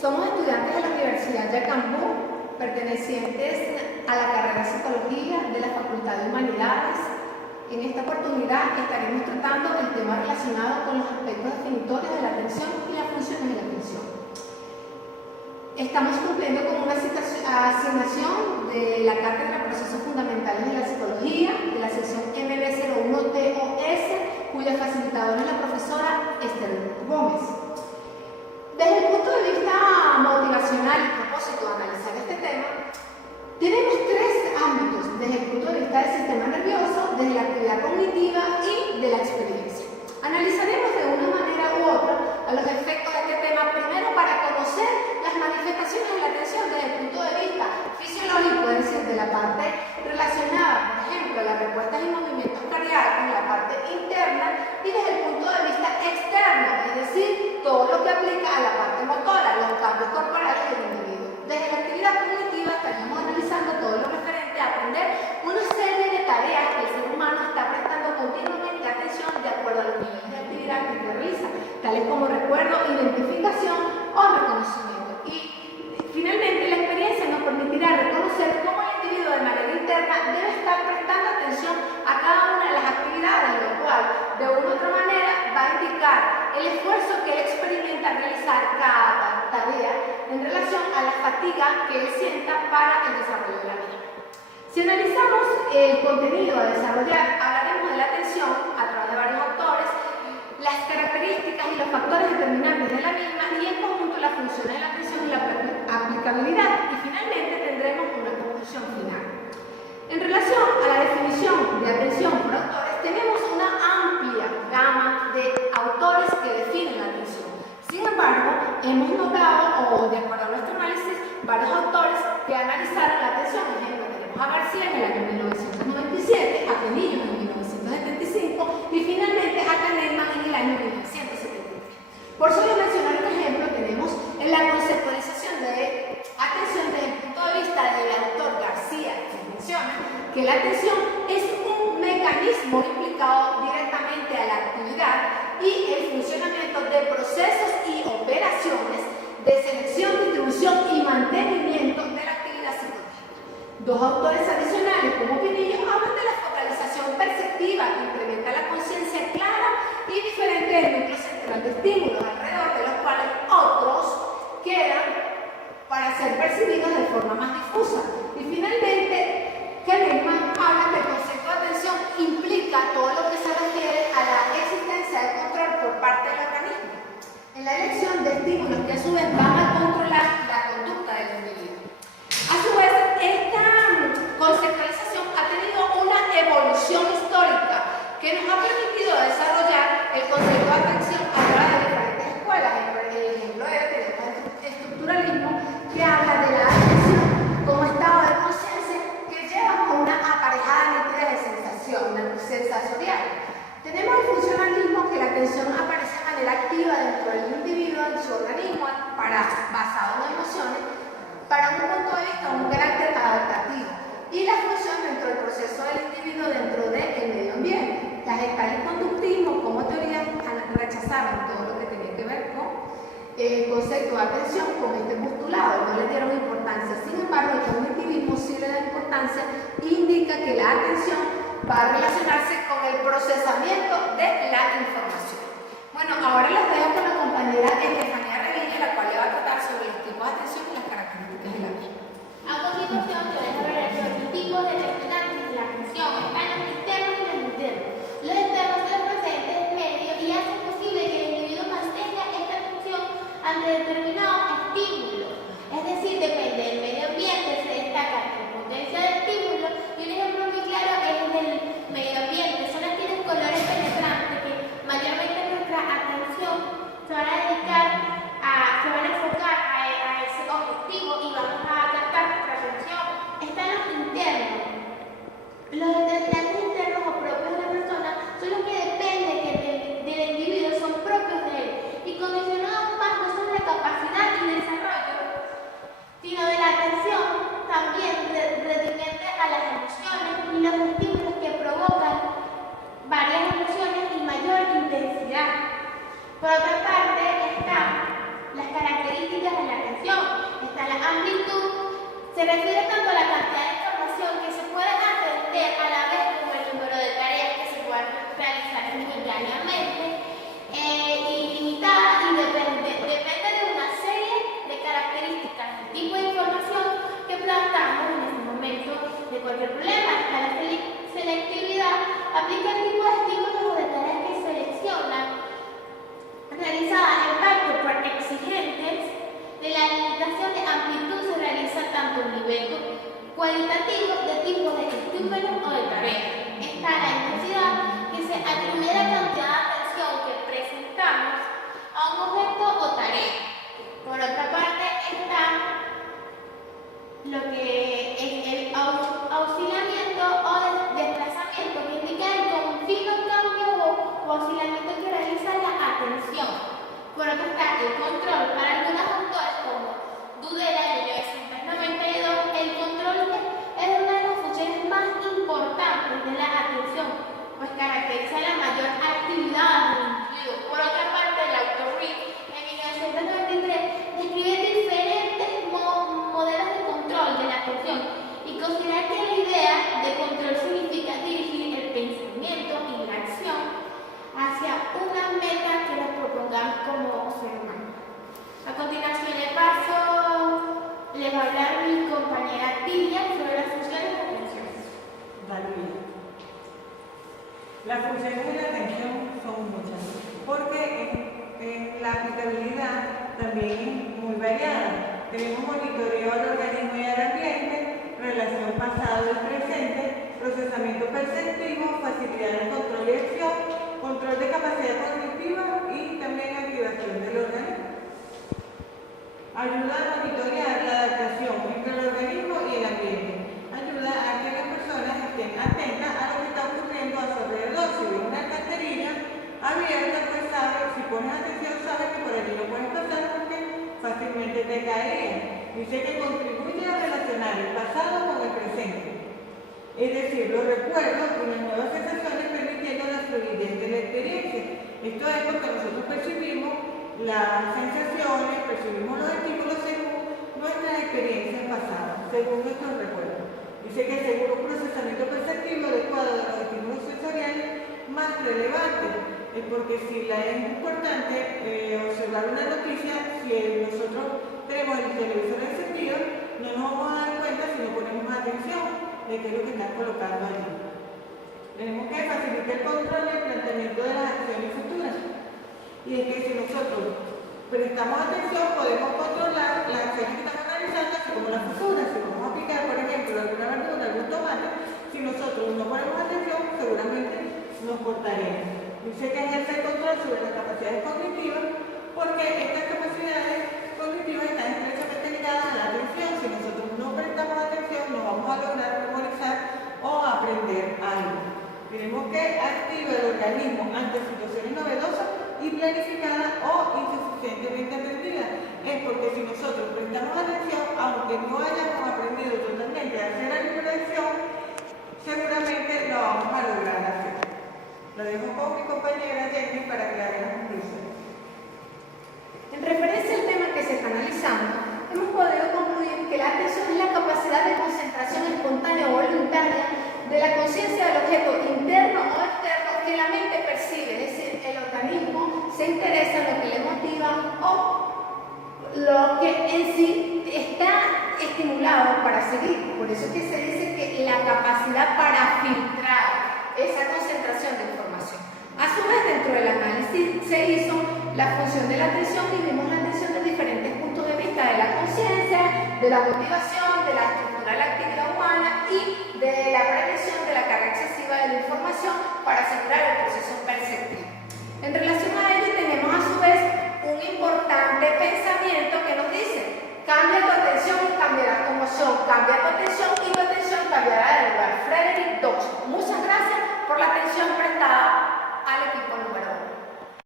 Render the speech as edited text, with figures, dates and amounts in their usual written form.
Somos estudiantes de la Universidad de Yacambú, pertenecientes a la carrera de Psicología de la Facultad de Humanidades. En esta oportunidad estaremos tratando el tema relacionado con los aspectos definitorios de la atención y las funciones de la atención. Estamos cumpliendo con una asignación de la Cátedra de Procesos Fundamentales de la Psicología, de la sección MB01TOS, cuya facilitadora es la profesora Esther Gómez. Desde el punto de vista motivacional y propósito de analizar este tema, tenemos tres ámbitos: desde el punto de vista del sistema nervioso, desde la actividad cognitiva y de la experiencia. Analizaremos de una manera u otra a los efectos de este tema, primero para conocer las manifestaciones de la atención desde el punto de vista fisiológico, es decir, de la parte relacionada, por ejemplo, a las respuestas y movimientos cardíacos, la parte interna, y desde el punto de vista externo, es decir, todo lo que aplica a la parte motora, los cambios corporales del individuo. Desde la actividad cognitiva estaremos analizando todo lo referente a aprender una serie de tareas que el ser humano está prestando continuamente atención de acuerdo a los niveles de actividad que realiza, tales como recuerdo, identificación o reconocimiento. Y finalmente la experiencia nos permitirá reconocer cómo el individuo de manera interna debe estar prestando atención a cada una de las actividades, lo cual de una u otra manera va a indicar el esfuerzo que él experimenta al realizar cada tarea en relación a la fatiga que él sienta para el desarrollo de la misma. Si analizamos el contenido a desarrollar, hablaremos de la atención a través de varios autores, las características y los factores determinantes de la misma y en conjunto las funciones de la atención y la aplicabilidad, y finalmente tendremos una conclusión final. En relación a la definición de atención por autores, tenemos una amplia gama de autores que definen la atención. Sin embargo, hemos notado, o de acuerdo a nuestro análisis, varios autores que analizaron la atención. Por ejemplo, tenemos a García en el año 1997, a Penillos en 1975 y finalmente a Kahneman en el año 1973. Por solo mencionar un ejemplo, tenemos en la conceptualización de atención desde el punto de vista del autor García, que menciona que la atención es un mecanismo implicado directamente a la actividad y el funcionamiento de procesos y operaciones de selección, distribución y mantenimiento de la actividad psicológica. Dos autores adicionales, como Pinillo, hablan de la focalización perceptiva que incrementa la conciencia clara y diferente del núcleo central de estímulos, alrededor de los cuales otros quedan para ser percibidos de forma más difusa. Y finalmente, Kahneman habla que el concepto de atención implica todo lo que se refiere a la existencia de control por parte del organismo en la elección de estímulos que a su vez van a controlar la conducta del individuo. A su vez, esta conceptualización ha tenido una evolución histórica que nos ha permitido desarrollar el concepto de atención a través de diferentes escuelas. El ejemplo tenemos el estructuralismo, que habla de la atención como estado de conciencia que lleva con una aparejada nitidez de sensación sensorial. Tenemos el funcionalismo, que la atención aparece de manera activa dentro del individuo, en su organismo, basado en emociones, para un punto de vista, un carácter adaptativo. Y la función dentro del proceso del individuo dentro del medio ambiente. Las escalas y conductismo como teoría rechazaron todo lo que tenía que ver con el concepto de atención con este postulado, no le dieron importancia. Sin embargo, el cognitivismo sí le da importancia e indica que la atención va a relacionarse con el procesamiento de la información. Bueno, ahora les dejo con la compañera Estefanía Revilla, la cual le va a tratar sobre los tipos de atención y las características de la misma. A continuación, yo les hablaré sobre los tipos de determinantes de la atención. Están los externos y los internos. Los externos son presentes en medio y hacen posible que el individuo mantenga esta atención ante determinados estímulos. Es decir, depende del medio ambiente, se destaca la potencia del estímulo, y un ejemplo muy claro es el del medio ambiente. Son aquellos colores penetrantes que mayormente nuestra atención se van a enfocar a ese objetivo y vamos a captar nuestra atención. Están los internos. Los determinantes internos o propios de la persona son los que dependen del individuo, son propios de él y condicionados más no solo de capacidad y desarrollo, sino de la Se refiere tanto a la cantidad de información que se puede atender a la vez como el número de tareas que se pueden realizar simultáneamente, ilimitada y depende de una serie de características, el tipo de información que plantamos en este momento de cualquier problema. A la selectividad aplica el tipo de estímulos o de tareas que seleccionan realizadas en parte por exigentes de la limitación de amplitud. Se realiza tanto a un nivel cualitativo de tipos de estímulos o de tareas. Está la intensidad, que se atribuye a la cantidad de atención que presentamos a un objeto o tarea. Por otra parte está lo que es el oscilamiento o desplazamiento, que indica el continuo cambio o oscilamiento que realiza la atención. Por otro está el control. Para algunos autores como Tudela en 1992, el control es una de las funciones más importantes de la atención, pues caracteriza la mayor actividad del individuo. Por otra parte, el autor Reed en 1993 describe diferentes modelos de control de la atención y considera que la idea de control significa dirigir el pensamiento y la acción hacia una meta que nos propongamos como ser humano. A continuación le va a hablar mi compañera Tilia sobre las funciones de atención. Las funciones de la atención son muchas, porque en la aplicabilidad también es muy variada. Tenemos monitoreo al organismo y al ambiente, relación pasado y presente, procesamiento perceptivo, facilidad de control y acción, control de capacidad cognitiva y también activación del organismo. Ayuda a monitorear la adaptación entre el organismo y el ambiente. Ayuda a que las personas estén atentas a lo que está ocurriendo a su alrededor. Si ves una alcantarilla abierta, pues sabes, si pones atención, sabes que por allí no puedes pasar porque fácilmente te caería. Dice que contribuye a relacionar el pasado con el presente. Es decir, los recuerdos y las nuevas sensaciones permitiendo la fluidez de la experiencia. Esto es porque nosotros percibimos las sensaciones, percibimos los estímulos según nuestras experiencias pasadas, según nuestros recuerdos. Dice que según un procesamiento perceptivo adecuado de los estímulos sensoriales más relevantes, es porque si es importante observar una noticia, si nosotros tenemos el televisor encendido, no nos vamos a dar cuenta si no ponemos atención de qué es lo que están colocando allí. Tenemos que facilitar el control y el planteamiento de las acciones futuras. Y es que si nosotros prestamos atención, podemos controlar las acciones que estamos realizando, así como las futuras. Si vamos a picar, por ejemplo, alguna verdura, algún tomate, si nosotros no ponemos atención, seguramente nos cortaremos. Dice que ejerce el control sobre las capacidades cognitivas, porque estas capacidades cognitivas están estrechamente ligadas a la atención. Si nosotros no prestamos atención, no vamos a lograr memorizar o aprender algo. Tenemos que activar el organismo ante situaciones novedosas y planificada o insuficientemente aprendida. Es porque si nosotros prestamos atención, aunque no hayamos aprendido totalmente a hacer alguna acción, seguramente lo vamos a lograr hacer. Lo dejo con mi compañera Jenny para que haga las conclusiones. En referencia al tema que se está analizando, hemos podido concluir que la atención es la capacidad de concentración espontánea o voluntaria de la conciencia del objeto interno o externo que la mente percibe, es decir, el organismo se interesa en lo que le motiva o lo que en sí está estimulado para seguir. Por eso es que se dice que la capacidad para filtrar esa concentración de información. A su vez, dentro del análisis se hizo la función de la atención y vimos la atención de diferentes puntos de vista de la conciencia, de la motivación, de la estructura de la actividad humana y de la prevención de la carga excesiva de la información para asegurar el proceso perceptivo. En relación a ello tenemos a su vez un importante pensamiento que nos dice: cambia tu atención y cambiará tu emoción, cambia tu atención y tu atención cambiará de lugar. Frederick Dodge. Muchas gracias por la atención prestada al equipo número 1.